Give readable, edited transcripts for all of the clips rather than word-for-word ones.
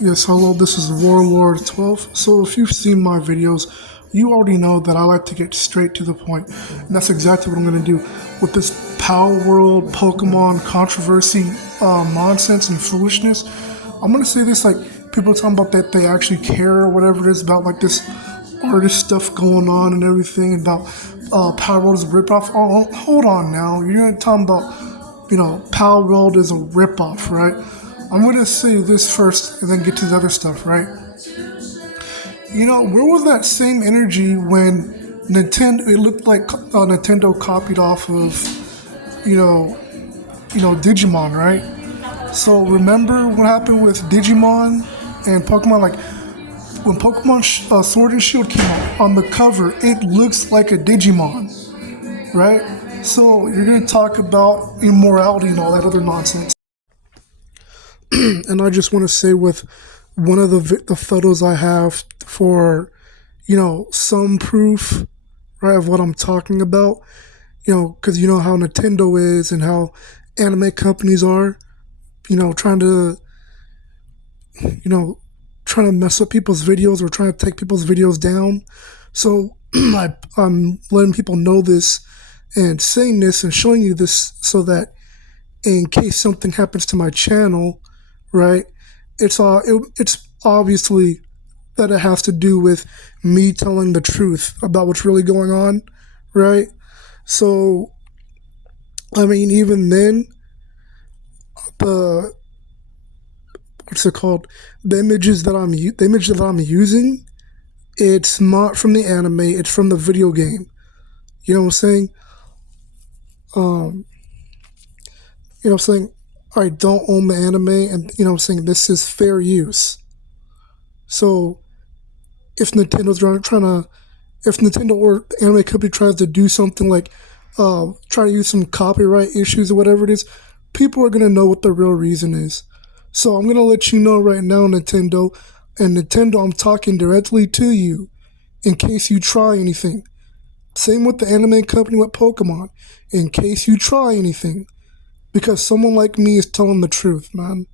Yes, hello, this is Warlord 12. So if you've seen my videos, you already know that I like to get straight to the point. And that's exactly what I'm going to do with this Palworld Pokemon controversy nonsense and foolishness. I'm going to say this like people are talking about that they actually care or whatever it is about like this artist stuff going on and everything about Palworld is a ripoff. Oh, hold on now. You're going to talk about, Palworld is a ripoff, right? I'm going to say this first and then get to the other stuff, right? Where was that same energy when it looked like Nintendo copied off of, Digimon, right? So remember what happened with Digimon and Pokemon? Like when Pokemon Sword and Shield came out, on the cover, it looks like a Digimon, right? So you're going to talk about immorality and all that other nonsense. And I just want to say with one of the photos I have for, some proof, right, of what I'm talking about, because you know how Nintendo is and how anime companies are, trying to, trying to mess up people's videos or trying to take people's videos down. So I'm letting people know this and saying this and showing you this so that in case something happens to my channel, right, it's obviously that it has to do with me telling the truth about what's really going on, right? So, I mean, even then, the image that I'm using, it's not from the anime, it's from the video game. You know what I'm saying? I don't own the anime, and this is fair use. So if Nintendo or anime company tries to do something like try to use some copyright issues or whatever it is, people are gonna know what the real reason is. So I'm gonna let you know right now, Nintendo, I'm talking directly to you in case you try anything. Same with the anime company with Pokemon, in case you try anything. Because someone like me is telling the truth, man.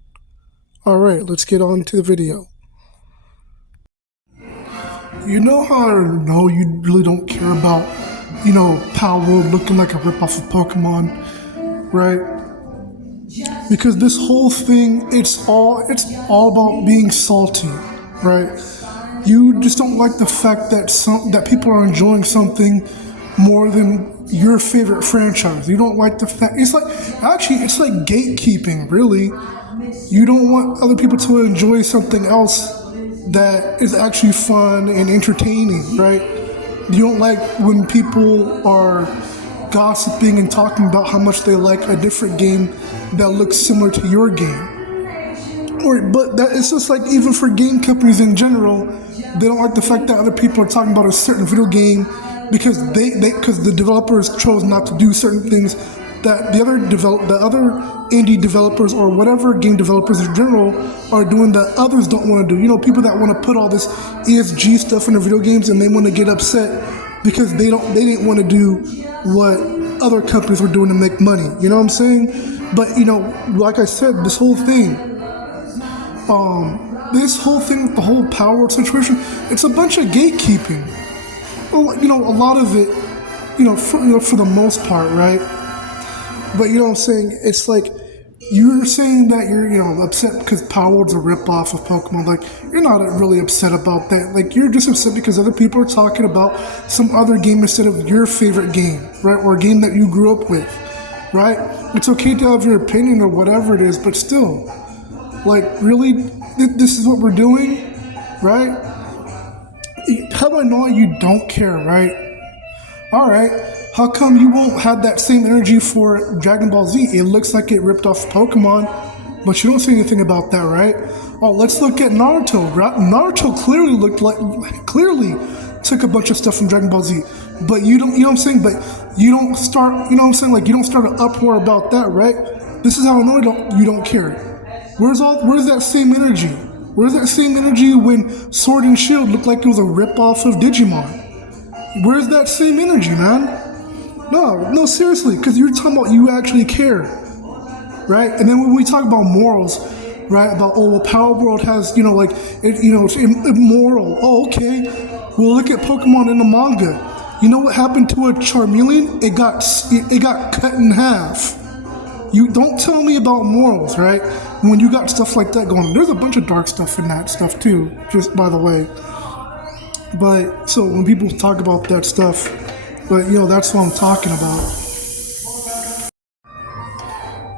Alright, let's get on to the video. You know how I know you really don't care about, Palworld looking like a ripoff of Pokemon, right? Because this whole thing, it's all about being salty, right? You just don't like the fact that people are enjoying something more than your favorite franchise. You don't like the fact it's like gatekeeping, really. You don't want other people to enjoy something else that is actually fun and entertaining, right? You don't like when people are gossiping and talking about how much they like a different game that looks similar to your game. But it's just like even for game companies in general, they don't like the fact that other people are talking about a certain video game because the developers chose not to do certain things that the other indie developers or whatever game developers in general are doing that others don't want to do. People that want to put all this ESG stuff in their video games and they want to get upset because they didn't want to do what other companies were doing to make money. You know what I'm saying? But like I said, this whole thing with the whole power situation, it's a bunch of gatekeeping. Well, a lot of it, for the most part, right? But you know what I'm saying? It's like you're saying that you're, upset because Palworld's a ripoff of Pokemon. Like, you're not really upset about that. Like, you're just upset because other people are talking about some other game instead of your favorite game, right? Or a game that you grew up with, right? It's okay to have your opinion or whatever it is, but still, like, really, this is what we're doing, right? How do I know you don't care, right? Alright, how come you won't have that same energy for Dragon Ball Z? It looks like it ripped off Pokemon, but you don't say anything about that, right? Oh, let's look at Naruto. Naruto clearly took a bunch of stuff from Dragon Ball Z, but you know what I'm saying? But you don't start, you don't start an uproar about that, right? This is how I know you don't care. Where's that same energy? Where's that same energy when Sword and Shield looked like it was a ripoff of Digimon? Where's that same energy, man? No, seriously, because you're talking about you actually care, right? And then when we talk about morals, right? About, oh, well, Palworld has, like, it's immoral. Oh, okay. Well, look at Pokemon in the manga. You know what happened to a Charmeleon? It got cut in half. You don't tell me about morals, right? When you got stuff like that going on. There's a bunch of dark stuff in that stuff too, just by the way. But so when people talk about that stuff, but that's what I'm talking about.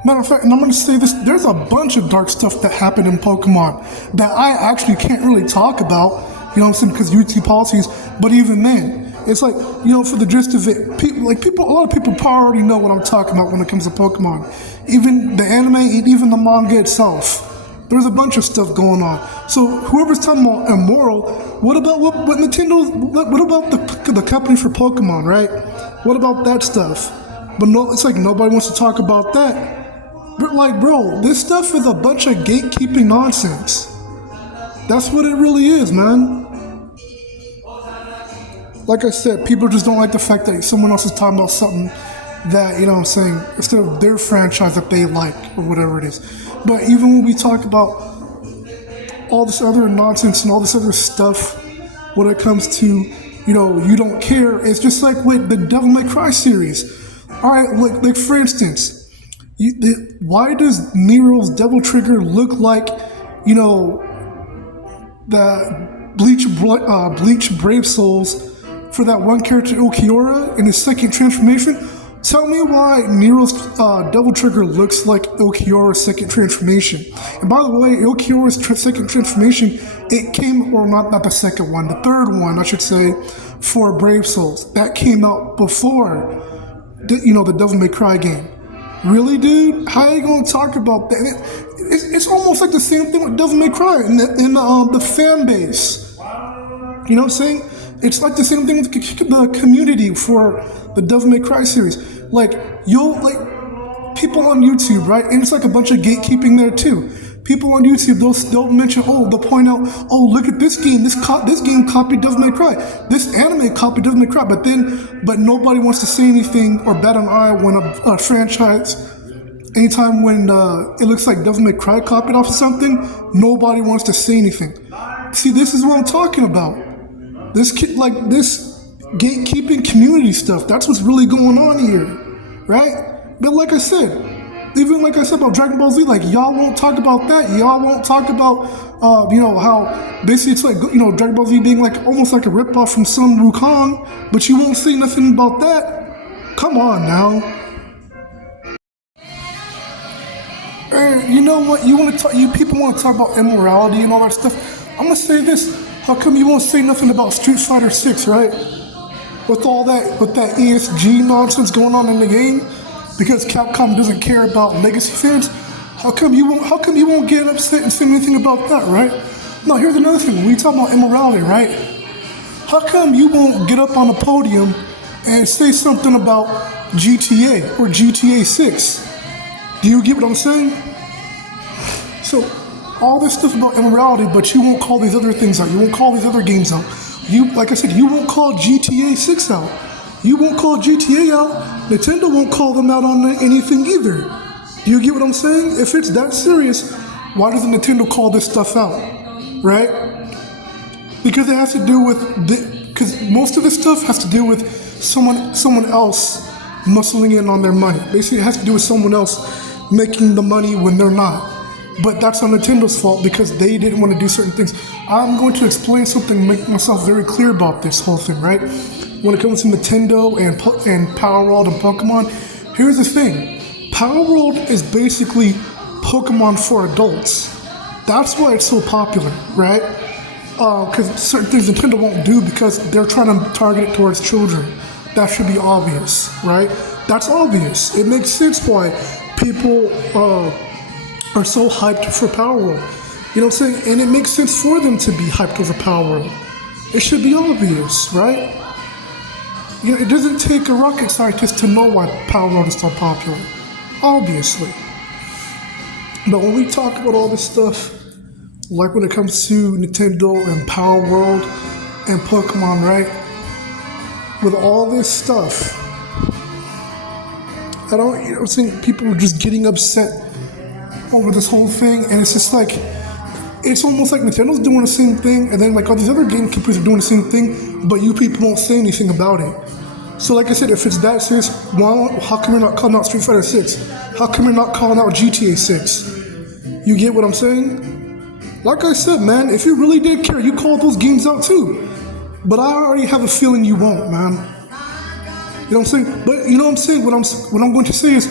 Matter of fact, and I'm going to say this, there's a bunch of dark stuff that happened in Pokemon that I actually can't really talk about, you know what I'm saying, because YouTube policies, but even then, it's like, for the gist of it, a lot of people probably already know what I'm talking about when it comes to Pokemon. Even the anime, even the manga itself. There's a bunch of stuff going on. So whoever's talking about immoral, what about what Nintendo, what about the company for Pokemon, right? What about that stuff? But no, it's like nobody wants to talk about that. But like, bro, this stuff is a bunch of gatekeeping nonsense. That's what it really is, man. Like I said, people just don't like the fact that someone else is talking about something that, instead of their franchise that they like or whatever it is. But even when we talk about all this other nonsense and all this other stuff when it comes to, you don't care, it's just like with the Devil May Cry series. All right, like for instance, why does Nero's Devil Trigger look like, the Bleach Brave Souls for that one character, Ulquiorra, in his second transformation? Tell me why Nero's Devil Trigger looks like Ulquiorra's second transformation. And by the way, Ulquiorra's second transformation, it came, or not the second one, the third one, I should say, for Brave Souls. That came out before, the Devil May Cry game. Really, dude? How are you going to talk about that? It's almost like the same thing with Devil May Cry in the fan base. You know what I'm saying? It's like the same thing with the community for the Devil May Cry series. Like, people on YouTube, right? And it's like a bunch of gatekeeping there too. People on YouTube, they'll mention, they'll point out, look at this game. This game copied Devil May Cry. This anime copied Devil May Cry. But nobody wants to say anything or bat an eye when a franchise, anytime when it looks like Devil May Cry copied off of something, nobody wants to say anything. See, this is what I'm talking about. This gatekeeping community stuff, that's what's really going on here, right? But like I said, even like I said about Dragon Ball Z, like, y'all won't talk about that. Y'all won't talk about, how basically it's like, Dragon Ball Z being like almost like a ripoff from Sun Wukong, but you won't say nothing about that. Come on now. And you know what? You people want to talk about immorality and all that stuff. I'm gonna say this. How come you won't say nothing about Street Fighter 6, right? With that ESG nonsense going on in the game? Because Capcom doesn't care about legacy fans, how come you won't get upset and say anything about that, right? Now here's another thing. When we talk about immorality, right? How come you won't get up on a podium and say something about GTA or GTA 6? Do you get what I'm saying? So all this stuff about immorality, but you won't call these other things out. You won't call these other games out. Like I said, you won't call GTA 6 out. You won't call GTA out. Nintendo won't call them out on anything either. Do you get what I'm saying? If it's that serious, why doesn't Nintendo call this stuff out, right? Because it has to do with, because most of this stuff has to do with someone else muscling in on their money. Basically, it has to do with someone else making the money when they're not. But that's on Nintendo's fault because they didn't want to do certain things. I'm going to explain something, make myself very clear about this whole thing, right? When it comes to Nintendo and Palworld and Pokemon, here's the thing. Palworld is basically Pokemon for adults. That's why it's so popular, right? Because certain things Nintendo won't do because they're trying to target it towards children. That should be obvious, right? That's obvious. It makes sense why people are so hyped for Palworld. You know what I'm saying? And it makes sense for them to be hyped over Palworld. It should be obvious, right? It doesn't take a rocket scientist to know why Palworld is so popular. Obviously. But when we talk about all this stuff, like when it comes to Nintendo and Palworld and Pokemon, right? With all this stuff, I'm saying people are just getting upset over this whole thing, and it's just like it's almost like Nintendo's doing the same thing, and then like all these other gamekeepers are doing the same thing, but you people won't say anything about it. So like I said, if it's that serious, how come you're not calling out Street Fighter 6? How come you're not calling out GTA 6? You get what I'm saying? Like I said, man, if you really did care, you call those games out too. But I already have a feeling you won't, man. You know what I'm saying? But you know what I'm saying? What I'm going to say is,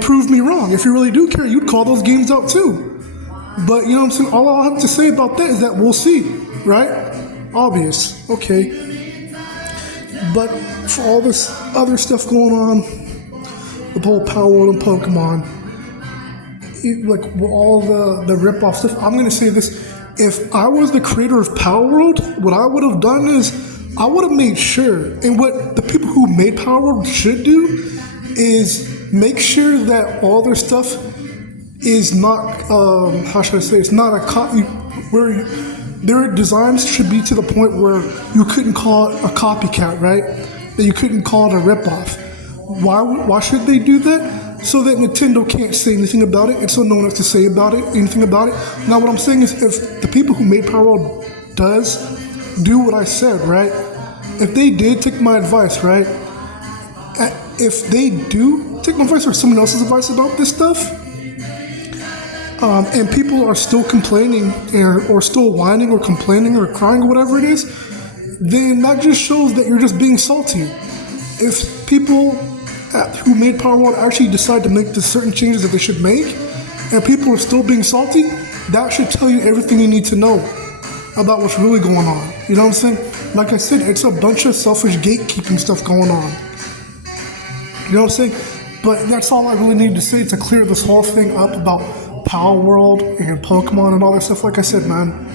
prove me wrong. If you really do care, you'd call those games out too. But you know what I'm saying? All I'll have to say about that is that we'll see, right? Obvious. Okay. But for all this other stuff going on, the whole Palworld and Pokemon, like all the rip-off stuff, I'm going to say this. If I was the creator of Palworld, what I would have done is I would have made sure, and what the people who made Palworld should do is make sure that all their stuff is not, how should I say, it's not a copy, where their designs should be to the point where you couldn't call it a copycat, right? That you couldn't call it a ripoff. Why should they do that? So that Nintendo can't say anything about it, and so no one has to say anything about it. Now what I'm saying is, if the people who made Palworld do what I said, right? If they did take my advice, right? If they do take my advice or someone else's advice about this stuff, and people are still complaining or still whining or complaining or crying or whatever it is, then that just shows that you're just being salty. If people who made Palworld actually decide to make the certain changes that they should make, and people are still being salty, that should tell you everything you need to know about what's really going on. You know what I'm saying? Like I said, it's a bunch of selfish gatekeeping stuff going on. You know what I'm saying? But that's all I really need to say to clear this whole thing up about Palworld and Pokemon and all that stuff. Like I said, man,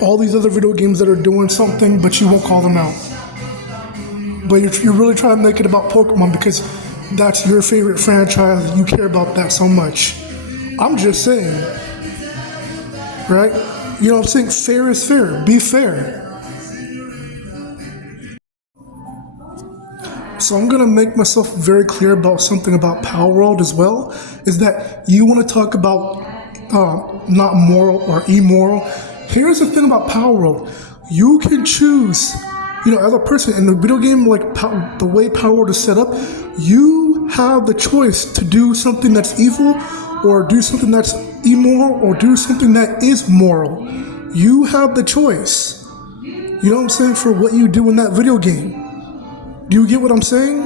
all these other video games that are doing something, but you won't call them out. But you're really trying to make it about Pokemon because that's your favorite franchise. You care about that so much. I'm just saying, right? You know what I'm saying? Fair is fair. Be fair. So I'm going to make myself very clear about something about Palworld as well, is that you want to talk about not moral or immoral. Here's the thing about Palworld. You can choose, as a person in the video game, like the way Palworld is set up, you have the choice to do something that's evil or do something that's immoral or do something that is moral. You have the choice. You know what I'm saying? For what you do in that video game. Do you get what I'm saying?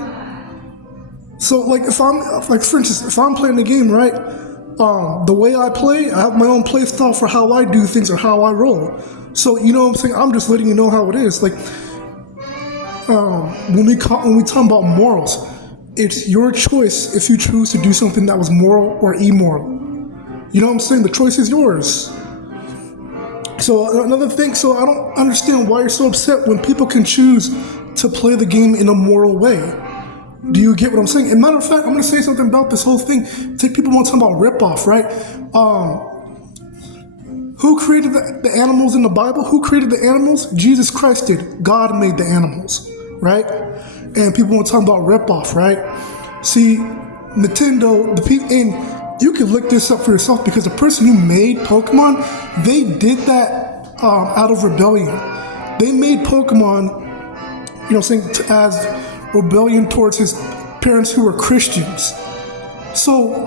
So, like, for instance, if I'm playing the game, right, the way I play, I have my own play style for how I do things or how I roll. So, you know what I'm saying? I'm just letting you know how it is. Like, when we talk about morals, it's your choice if you choose to do something that was moral or immoral. You know what I'm saying? The choice is yours. So, another thing, so I don't understand why you're so upset when people can choose to play the game in a moral way. Do you get what I'm saying? And matter of fact, I'm going to say something about this whole thing. People want to talk about ripoff, right? Who created the animals in the Bible? Who created the animals? Jesus Christ did. God made the animals, right? And people want to talk about ripoff, right? See, Nintendo, and you can look this up for yourself because the person who made Pokemon, they did that out of rebellion. They made Pokemon, as rebellion towards his parents who were Christians. So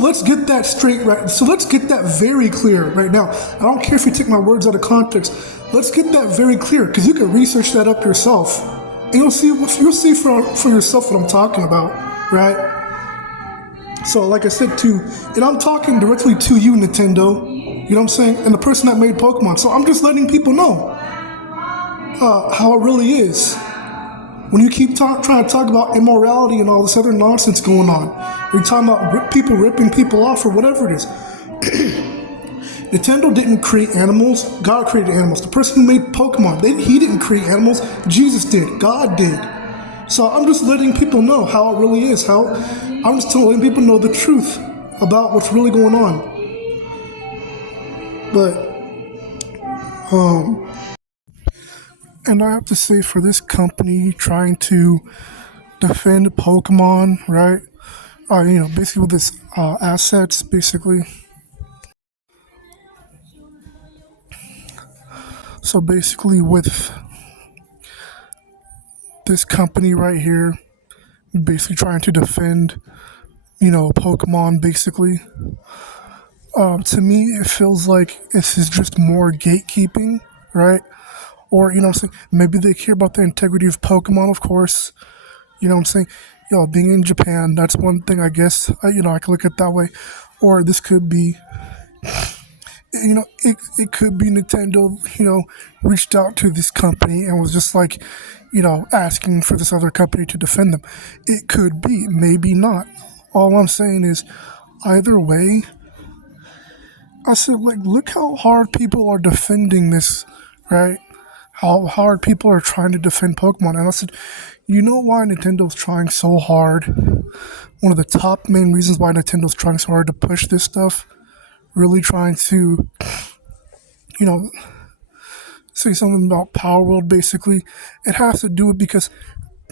let's get that straight, right? So let's get that very clear right now. I don't care if you take my words out of context. Let's get that very clear because you can research that up yourself, and you'll see for yourself what I'm talking about, right? So like I said and I'm talking directly to you, Nintendo. You know what I'm saying? And the person that made Pokemon. So I'm just letting people know how it really is. When you keep trying to talk about immorality and all this other nonsense going on, or you're talking about people ripping people off or whatever it is. Nintendo didn't create animals. God created animals. The person who made Pokemon, he didn't create animals. Jesus did. God did. So I'm just letting people know how it really is. I'm just letting people know the truth about what's really going on. But, and I have to say, for this company trying to defend Pokemon, right? basically with this assets, basically. So basically, with this company right here, basically trying to defend, Pokemon, basically. To me, it feels like this is just more gatekeeping, right? Or, I'm saying, maybe they care about the integrity of Pokemon, of course. I'm saying, being in Japan, that's one thing, I guess, I could look at it that way. Or this could be, it could be Nintendo, reached out to this company and was just like, asking for this other company to defend them. It could be, maybe not. All I'm saying is, either way, I said, like, look how hard people are defending this, right? How hard people are trying to defend Pokemon. And I said, you know why Nintendo's trying so hard? One of the top main reasons why Nintendo's trying so hard to push this stuff, really trying to, you know, say something about Palworld, basically. It has to do it because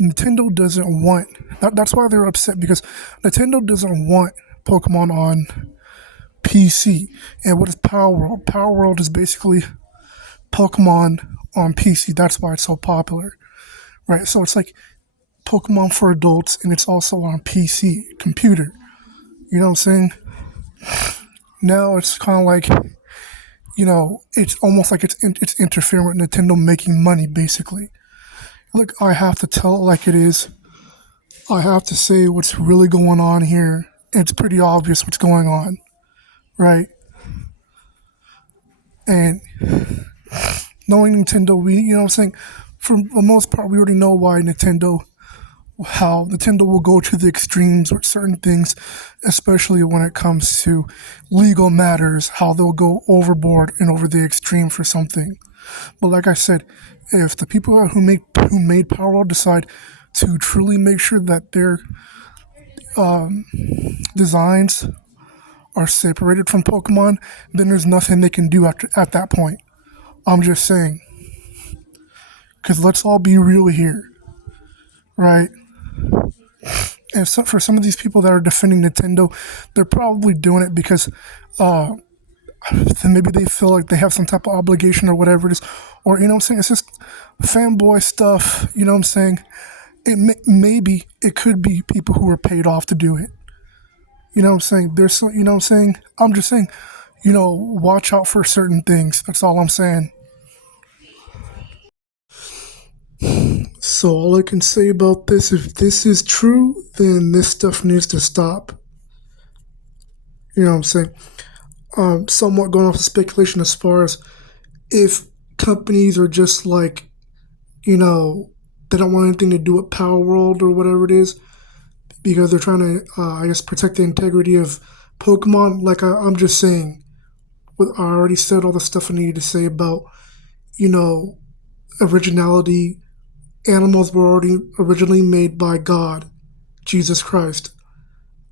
Nintendo doesn't want, that's why they're upset, because Nintendo doesn't want Pokemon on PC. And what is Palworld? Palworld is basically Pokemon on PC. That's why it's so popular, right? So it's like Pokemon for adults, and it's also on PC, computer. You know what I'm saying? Now it's kind of like, it's almost like it's interfering with Nintendo making money, basically. Look, I have to tell it like it is. I have to say what's really going on here. It's pretty obvious what's going on, right? And knowing Nintendo, you know what I'm saying? For the most part, we already know how Nintendo will go to the extremes with certain things, especially when it comes to legal matters, how they'll go overboard and over the extreme for something. But like I said, if the people who made Palworld decide to truly make sure that their designs are separated from Pokemon, then there's nothing they can do at that point. I'm just saying. Because let's all be real here, right? And so for some of these people that are defending Nintendo, they're probably doing it because then maybe they feel like they have some type of obligation or whatever it is. Or, you know what I'm saying? It's just fanboy stuff, you know what I'm saying? Maybe it could be people who are paid off to do it. You know what I'm saying? You know what I'm saying? I'm just saying, watch out for certain things. That's all I'm saying. So all I can say about this, if this is true, then this stuff needs to stop. You know what I'm saying? Somewhat going off of speculation as far as if companies are just like, they don't want anything to do with Power World or whatever it is, because they're trying to, I guess, protect the integrity of Pokemon. Like I'm just saying, I already said all the stuff I needed to say about, originality. Animals were already originally made by God, Jesus Christ.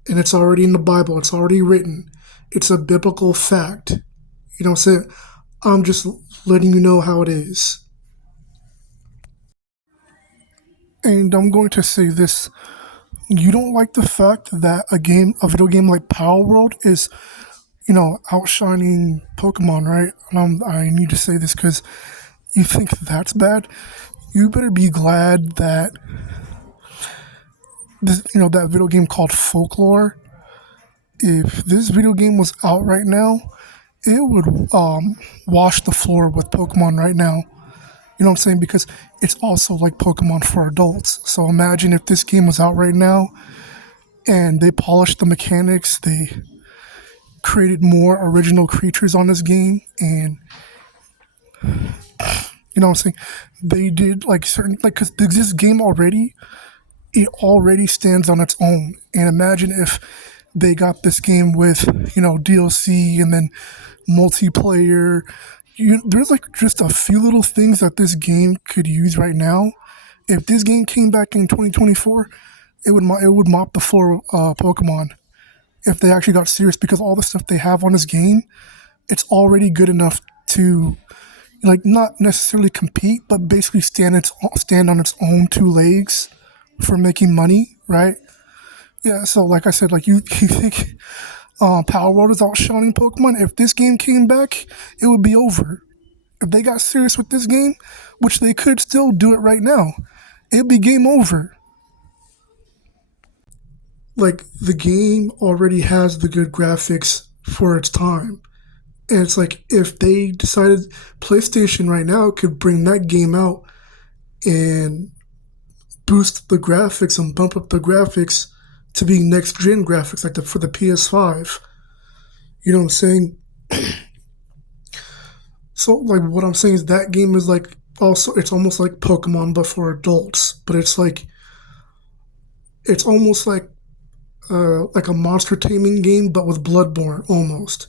And it's already in the Bible. It's already written. It's a biblical fact. You know what I'm saying? I'm just letting you know how it is. And I'm going to say this. You don't like the fact that a video game like Power World is, outshining Pokemon, right? And I need to say this because you think that's bad. You better be glad that that video game called Folklore. If this video game was out right now, it would wash the floor with Pokemon right now. You know what I'm saying? Because it's also like Pokemon for adults. So imagine if this game was out right now and they polished the mechanics, they created more original creatures on this game, and you know what I'm saying? They did like certain, like, because this game already, it already stands on its own. And imagine if they got this game with, DLC and then multiplayer. There's like just a few little things that this game could use right now. If this game came back in 2024, it would mop the floor of Pokemon if they actually got serious, because all the stuff they have on this game, it's already good enough to, like, not necessarily compete, but basically stand on its own two legs for making money, right? Yeah, so like I said, like you think Power World is outshining Pokemon? If this game came back, it would be over. If they got serious with this game, which they could still do it right now, it'd be game over. Like the game already has the good graphics for its time. And it's like if they decided PlayStation right now could bring that game out and boost the graphics and bump up the graphics to be next gen graphics, like for the PS5. You know what I'm saying? So like what I'm saying is that game is like also it's almost like Pokemon but for adults. But it's like it's almost like a monster taming game but with Bloodborne almost.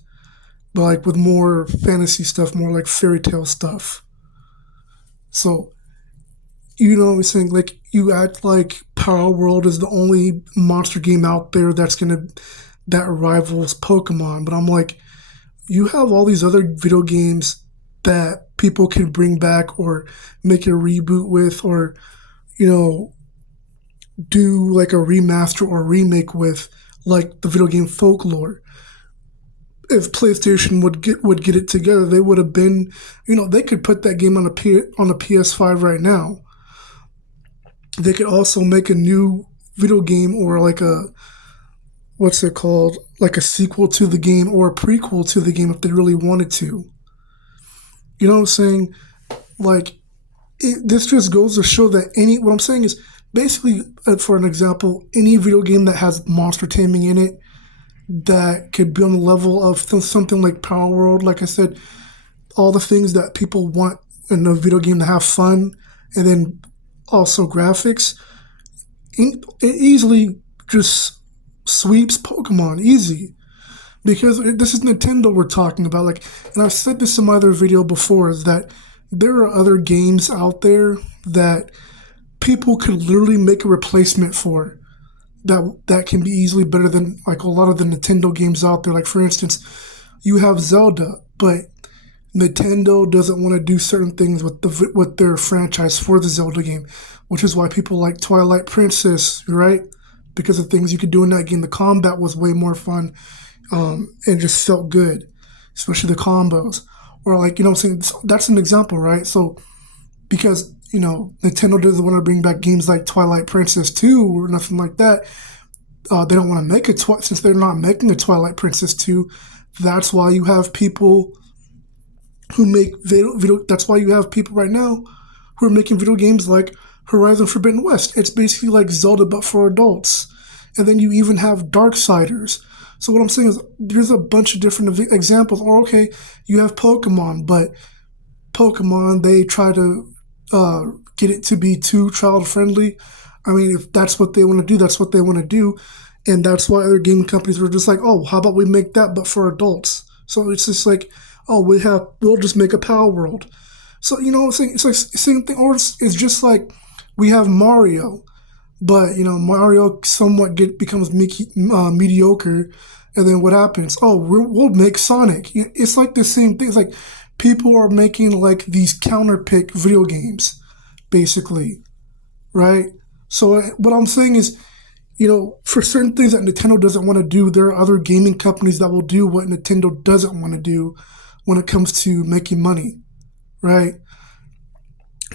But like with more fantasy stuff, more like fairy tale stuff. So you know what I'm saying? Like you act like Power World is the only monster game out there that rivals Pokemon. But I'm like, you have all these other video games that people can bring back or make a reboot with or, you know, do like a remaster or remake with, like the video game Folklore. If PlayStation would get it together, they would have been, they could put that game on a PS5 right now. They could also make a new video game or like a what's it called, like a sequel to the game or a prequel to the game if they really wanted to. You know what I'm saying? Like this just goes to show that what I'm saying is basically, for an example, any video game that has monster taming in it that could be on the level of something like Power World. Like I said, all the things that people want in a video game to have fun, and then also graphics. It easily just sweeps Pokemon easy because this is Nintendo we're talking about. Like, and I've said this in my other video before, is that there are other games out there that people could literally make a replacement for that can be easily better than like a lot of the Nintendo games out there. Like for instance, you have Zelda, but Nintendo doesn't want to do certain things with their franchise for the Zelda game, which is why people like Twilight Princess, right? Because of things you could do in that game. The combat was way more fun, and just felt good, especially the combos. Or like, what I'm saying? That's an example, right? So because, Nintendo doesn't want to bring back games like Twilight Princess 2 or nothing like that. They don't want to make since they're not making a Twilight Princess 2. That's why you have people who make that's why you have people right now who are making video games like Horizon Forbidden West. It's basically like Zelda but for adults. And then you even have Darksiders. So what I'm saying is there's a bunch of different examples. Or okay, you have Pokemon, but Pokemon, they try to get it to be too child friendly. I mean, if that's what they want to do, that's what they want to do. And that's why other gaming companies were just like, oh, how about we make that but for adults? So it's just like, oh, we'll just make a Power World. So, what I'm saying? It's like the same thing. Or it's just like we have Mario, but, Mario somewhat becomes mediocre. And then what happens? Oh, we'll make Sonic. It's like the same thing. It's like people are making like these counterpick video games, basically, right? So what I'm saying is, for certain things that Nintendo doesn't want to do, there are other gaming companies that will do what Nintendo doesn't want to do when it comes to making money, right?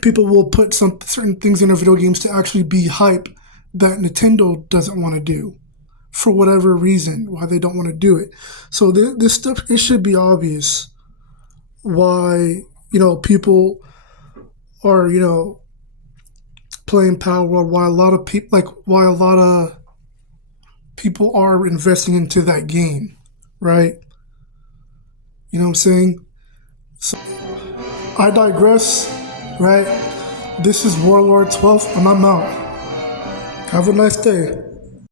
People will put certain things in their video games to actually be hype that Nintendo doesn't want to do for whatever reason, why they don't want to do it. So this stuff, it should be obvious why, people are, playing Power World, why a lot of people are investing into that game, right? You know what I'm saying? So I digress, right? This is Warlord 12, and I'm out. Have a nice day.